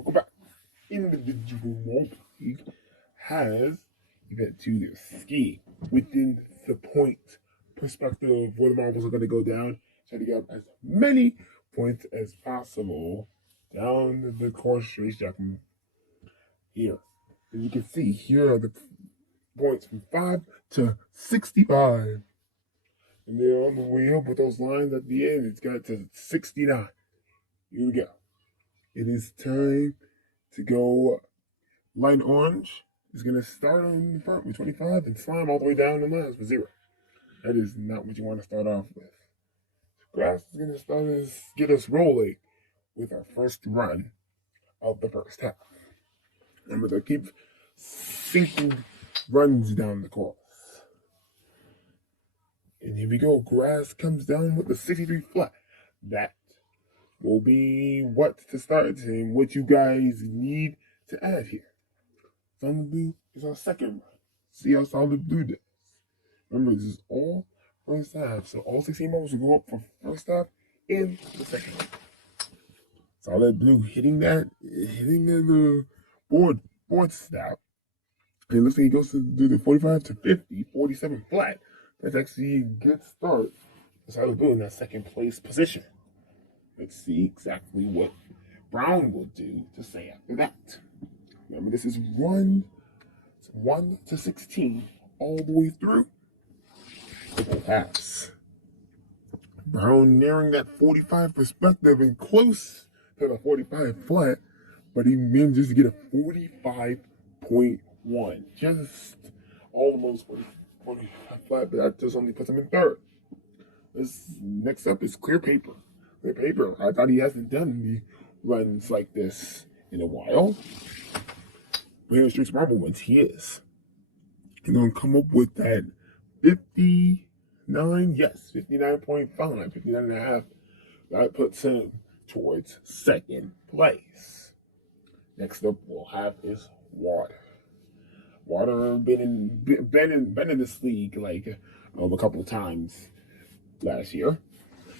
Welcome back. Individual Marble League has event 2 there, ski. Within the point perspective where the marbles are going to go down, try to get up as many points as possible down the course racetrack here. As you can see, here are the points from 5 to 65. And they're on the way up with those lines at the end. It's got to 69. Here we go. It is time to go. Line orange is going to start on the front with 25 and slime all the way down the lines with 0. That is not what you want to start off with. Grass is going to start us, get us rolling with our first run of the first half. Remember to keep sinking runs down the course. And here we go. Grass comes down with the 63 flat. That will be what to start and what you guys need to add here. Solid blue is our second run. See how solid blue does. Remember, this is all first half. So all 16 marbles will go up for first half and the second half. Solid blue hitting the board stop. And let's say he goes to do the 45 to 50, 47 flat. That's actually a good start for solid blue in that second place position. Let's see exactly what Brown will do to say after that. Remember, this is 1 to 16 all the way through. Pass. Brown nearing that 45 perspective and close to the 45 flat, but he manages to get a 45.1. Just almost 45 flat, but that just only puts him in third. Next up is clear paper. Clear paper. I thought he hasn't done any runs like this in a while. But here in Streets Marble ones, he is. He's going to come up with that 59, yes, 59.5, 59.5. That puts him towards second place. Next up we'll have is Water. Water been in this league like a couple of times last year.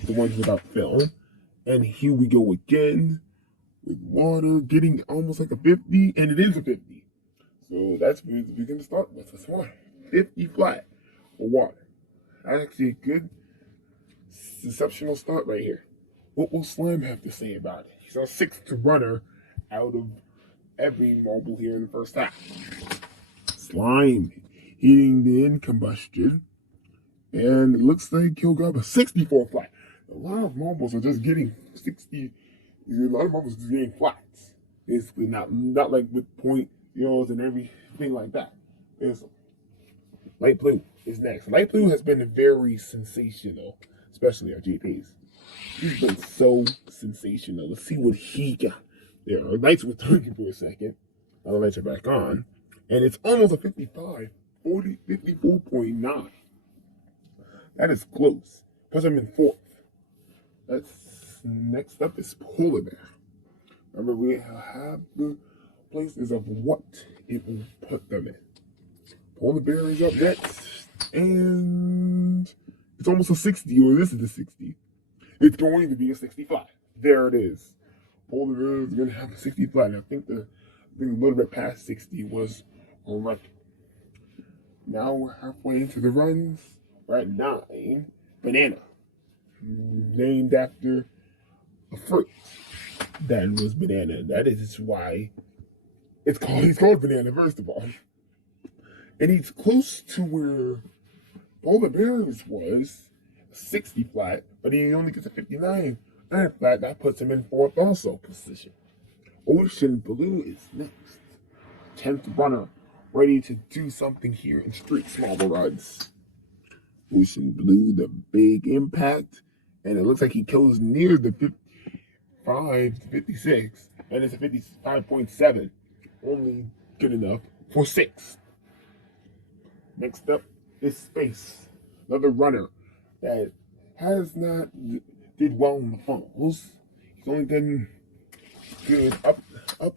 The ones without film. And here we go again with Water getting almost like a 50, and it is a 50. So that's what we're going to start with. This one, 50 flat for Water. That's actually a good, exceptional start right here. What will Slam have to say about it? He's our 6th runner out of every marble here in the first half. Slime hitting the end combustion. And it looks like he'll grab a 64 flat. A lot of marbles are just getting 60. A lot of marbles are just getting flats. Basically, not like with point zeros and everything like that. There's light blue is next. Light blue has been very sensational, especially our GPs. He's been so sensational. Let's see what he got. There, our lights were turning for a second. Now the lights are back on. And it's almost a 55, 54.9. That is close. Puts him in 4th. Next up is Polar Bear. Remember, we have the places of what it will put them in. Polar Bear is up next. And it's almost a 60, or this is a 60. It's going to be a 65. There it is. Polar Bear is going to have a 60 flat. I think a little bit past 60 was a record. Now we're halfway into the runs. We're at 9. Banana. Named after a fruit. That was banana. That is why he's called Banana, first of all. And he's close to where Polar Bears was, 60 flat, but he only gets a 59 flat. That puts him in 4th also position. Ocean Blue is next. 10th runner, ready to do something here in Street Marble runs. Ocean Blue, the big impact, and it looks like he goes near the 55 to 56, and it's a 55.7. Only good enough for 6th. Next up is Space, another runner that has not did well in the funnels. He's only done good up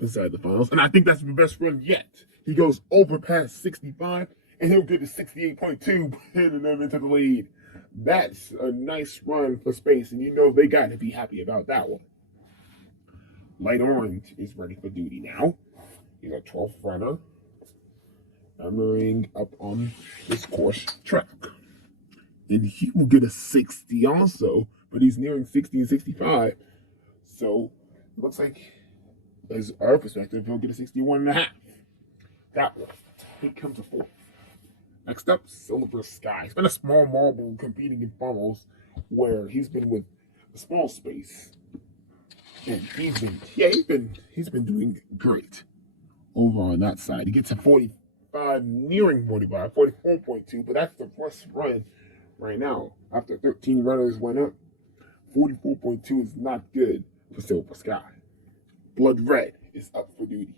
inside the funnels, and I think that's the best run yet. He goes over past 65, and he'll get to 68.2, hitting them into the lead. That's a nice run for Space, and you know they got to be happy about that one. Light orange is ready for duty now. He's a 12th runner, hammering up on this course track. And he will get a 60 also, but he's nearing 60 and 65. So it looks like, as our perspective, he'll get a 61.5. That one. He comes to fourth. Next up, Silver Sky. It's been a small marble competing in funnels where he's been with a small space. And he's been doing great over on that side. He gets a 45, nearing 45, 44.2, but that's the first run right now. After 13 runners went up, 44.2 is not good for Silver Sky. Blood Red is up for duty.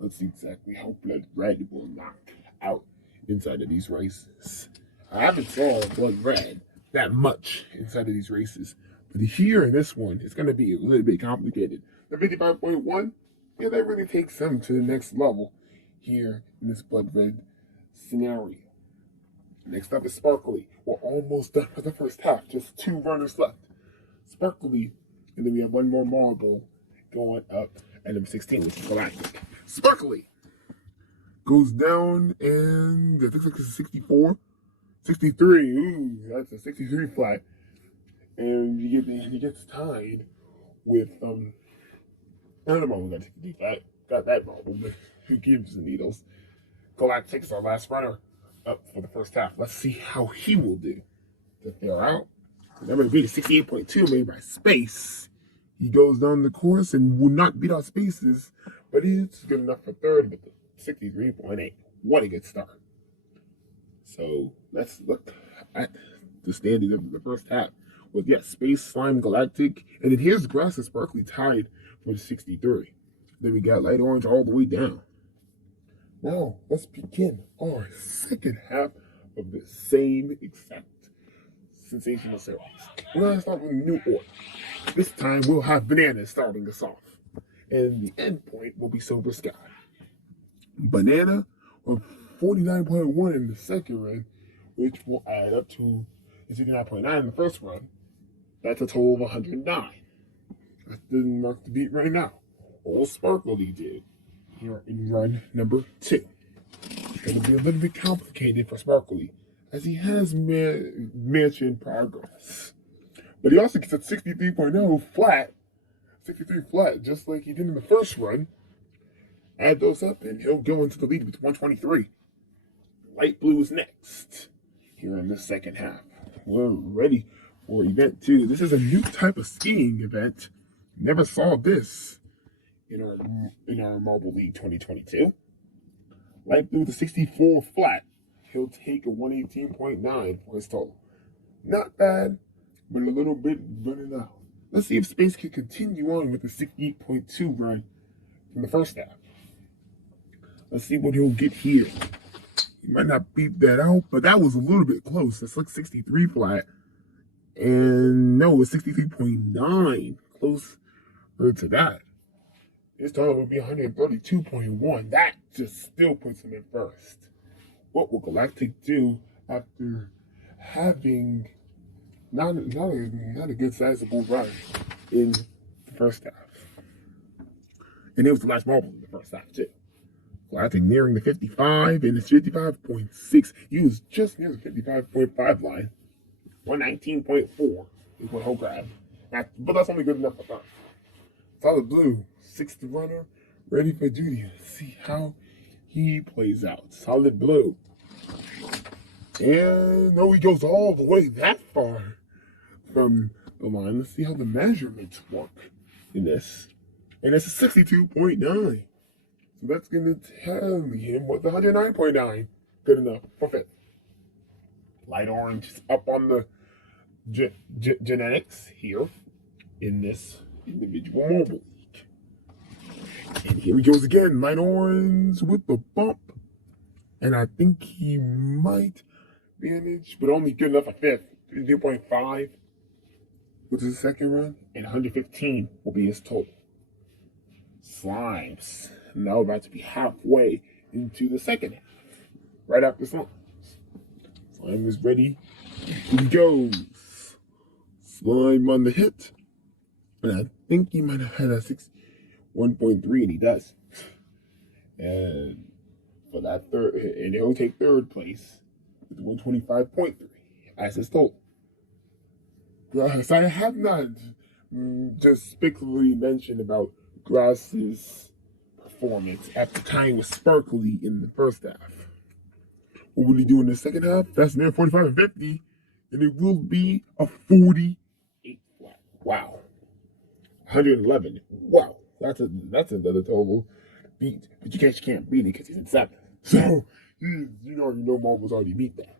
Let's see exactly how Blood Red will knock out inside of these races. I haven't saw Blood Red that much inside of these races, but here in this one, it's going to be a little bit complicated. The 55.1, yeah, that really takes him to the next level here in this Blood Red scenario. Next up is Sparkly. We're almost done with the first half. Just 2 runners left. Sparkly, and then we have one more marble going up at number 16, which is Galactic. Sparkly goes down, and it looks like it's a 64. 63. Ooh, that's a 63 flat. And he gets tied with another marble got 63 flat. Got that marble, but who gives the needles? Galactic is our last runner up for the first half. Let's see how he will do. To fail out. Remember to beat a 68.2 made by Space. He goes down the course and will not beat our Spaces, but it's good enough for third with the 63.8. What a good start. So let's look at the standings of the first half with, yes, Space, Slime, Galactic, and then here's Grass and Sparkly tied for the 63. Then we got Light Orange all the way down. Now, let's begin our second half of the same exact sensational series. We're going to start with a new order. This time, we'll have Banana starting us off. And the end point will be Silver Sky. Banana with 49.1 in the second run, which will add up to 69.9 in the first run. That's a total of 109. That's the mark to beat right now. Old Sparkly did here in run number 2. It's going to be a little bit complicated for Sparkly, as he has mentioned progress. But he also gets a 63.0 flat, 63 flat, just like he did in the first run. Add those up, and he'll go into the lead with 123. Light Blue is next here in the second half. We're ready for event 2. This is a new type of skiing event. Never saw this in our Marble League 2022. Light Blue with a 64 flat. He'll take a 118.9 for his total. Not bad, but a little bit better now. Let's see if Space can continue on with the 68.2 run from the first half. Let's see what he'll get here. He might not beat that out, but that was a little bit close. That's like 63 flat. And no, it's 63.9. Close to that. His total would be 132.1. That just still puts him in first. What will Galactic do after having not a good sizable run in the first half? And it was the last marble in the first half too. Galactic nearing the 55, and it's 55.6. He was just near the 55.5 line. 119.4 is what he'll grab. But that's only good enough for fun. Solid Blue, 6th runner, ready for duty. Let's see how he plays out. Solid Blue. And no, he goes all the way that far from the line. Let's see how the measurements work in this. And it's a 62.9. So that's going to tell him what the 109.9. Good enough for 5th. Light Orange is up on the genetics here in this individual mobile league. And here he goes again. Light Orange with the bump. And I think he might manage, but only good enough for 5th. 3.5 with his second run, and 115 will be his total. Slimes now about to be halfway into the second half. Right after Slimes. Slime is ready. Here he goes. Slime on the hit. And I think he might have had a 1.3, and he does. And for that third, and he'll take third place with 125.3 as his total. Grass, I have not just specifically mentioned about Grass's performance at the time was sparkly in the first half. What will he do in the second half? That's near 45 and 50, and it will be a 48 flat. Wow. 111. Wow. That's another total beat, but you can't beat it because he's in seventh. So you already know Marvel's already beat that.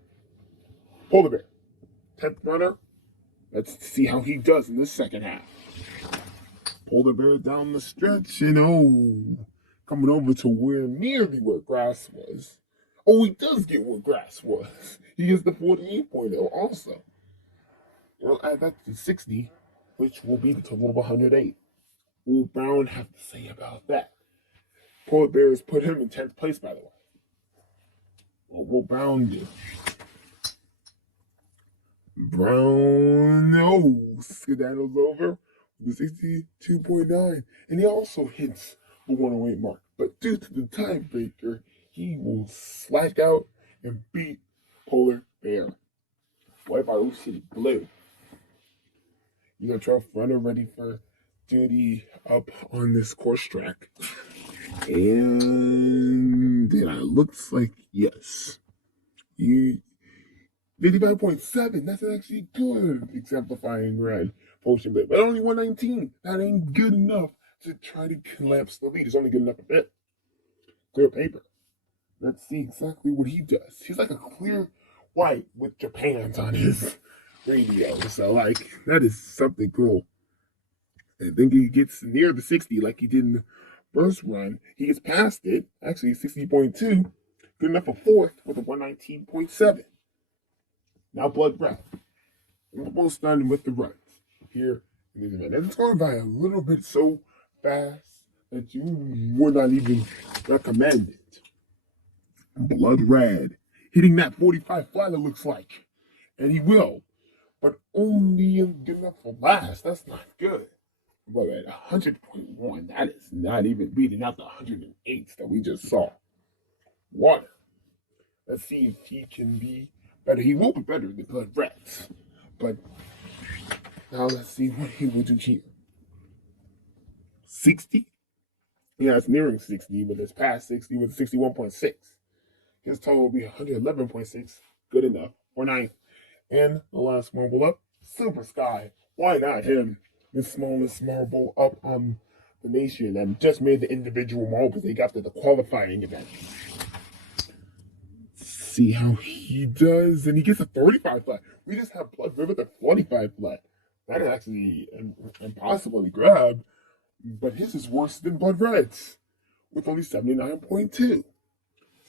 Polar Bear, 10th runner. Let's see how he does in the second half. Polar Bear down the stretch, coming over to where nearly where Grass was. Oh, he does get where Grass was. He gets the 48.0 also. Add that to 60, which will be the total of 108. What will Brown have to say about that? Polar Bears put him in 10th place, by the way. What will Brown do? Brown, no, skedaddles over with 62.9. And he also hits the 108 mark. But due to the tiebreaker, he will slack out and beat Polar Bear. What about Ocean Blue? He's a 12th runner ready for duty up on this course track. And it looks like, yes. 55.7, that's actually good, exemplifying red potion bit. But only 119. That ain't good enough to try to collapse the lead. It's only good enough a bit. Clear paper. Let's see exactly what he does. He's like a clear white with Japan's on his radio. So, that is something cool. And then he gets near the 60 like he did in the first run. He gets past it, actually 60.2. Good enough for fourth with a 119.7. Now Blood Red. We're almost done with the runs here in this event. And it's going by a little bit so fast that you would not even recommend it. Blood Red. Hitting that 45 flat, it looks like. And he will. But only good enough for last. That's not good. But at 100.1, that is not even beating out the 108s that we just saw. Water. Let's see if he can be better. He will be better than Blood Reds. But now let's see what he will do here. 60? Yeah, it's nearing 60, but it's past 60 with 61.6. His total will be 111.6. Good enough for ninth. And the last marble up, Silver Sky. Why not him? The smallest marble up on the nation and just made the individual marbles they got to the qualifying event. See how he does, and he gets a 35 flat. We just have Blood River at 45 flat. That is actually impossible to grab, but his is worse than Blood Red's with only 79.2.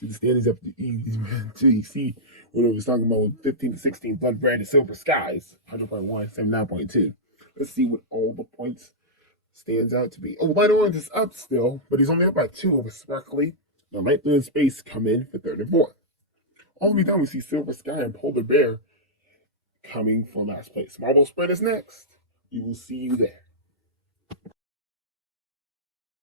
See the standings up the easy, man. So you see when it was talking about 15 to 16, Blood Red and Silver Skies, 100.1, 79.2. Let's see what all the points stands out to be. Oh, Light Orange is up still, but he's only up by 2 over Sparkly. Now Light Blue and Space come in for 3rd and 4th. All the way down, we see Silver Sky and Polar Bear coming for last place. Marble Spread is next. We will see you there.